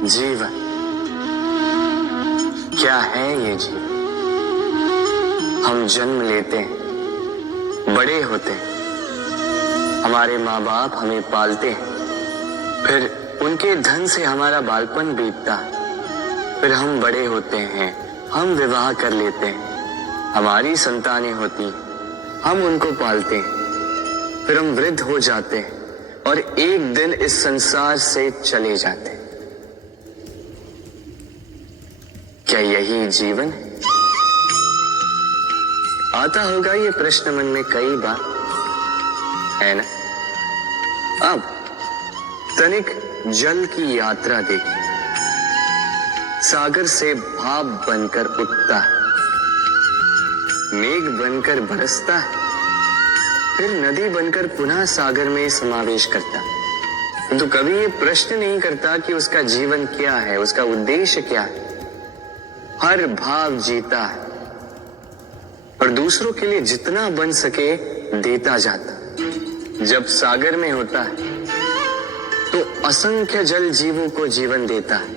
जीवन क्या है ये जीवन? हम जन्म लेते हैं, बड़े होते हैं, हमारे माँ बाप हमें पालते हैं, फिर उनके धन से हमारा बालपन बीतता है, फिर हम बड़े होते हैं, हम विवाह कर लेते हैं, हमारी संतानें होती हैं, हम उनको पालते हैं, फिर हम वृद्ध हो जाते हैं और एक दिन इस संसार से चले जाते हैं। क्या यही जीवन है? आता होगा ये प्रश्न मन में कई बार, है ना? अब तनिक जल की यात्रा देखिए। सागर से भाप बनकर उठता है, मेघ बनकर बरसता है, फिर नदी बनकर पुनः सागर में समावेश करता है। तो कभी ये प्रश्न नहीं करता कि उसका जीवन क्या है, उसका उद्देश्य क्या है। हर भाव जीता है और दूसरों के लिए जितना बन सके देता जाता। जब सागर में होता है तो असंख्य जल जीवों को जीवन देता है।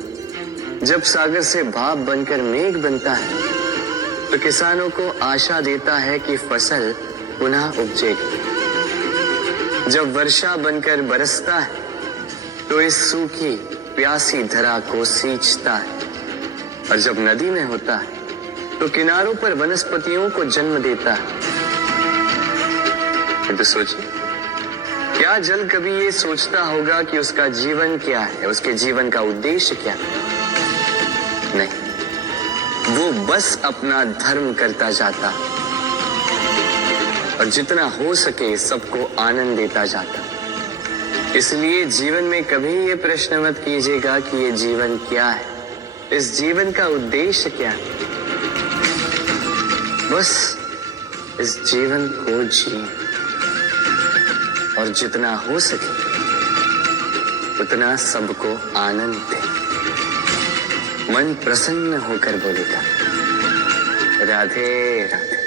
जब सागर से भाप बनकर मेघ बनता है तो किसानों को आशा देता है कि फसल पुनः उपजेगी। जब वर्षा बनकर बरसता है तो इस सूखी प्यासी धरा को सींचता है। और जब नदी में होता है तो किनारों पर वनस्पतियों को जन्म देता है। तो सोचिए, क्या जल कभी ये सोचता होगा कि उसका जीवन क्या है, उसके जीवन का उद्देश्य क्या है? नहीं, वो बस अपना धर्म करता जाता और जितना हो सके सबको आनंद देता जाता। इसलिए जीवन में कभी ये प्रश्न मत कीजिएगा कि ये जीवन क्या है, इस जीवन का उद्देश्य क्या है। बस इस जीवन को जिए और जितना हो सके उतना सबको आनंद दे। मन प्रसन्न होकर बोलेगा, राधे राधे।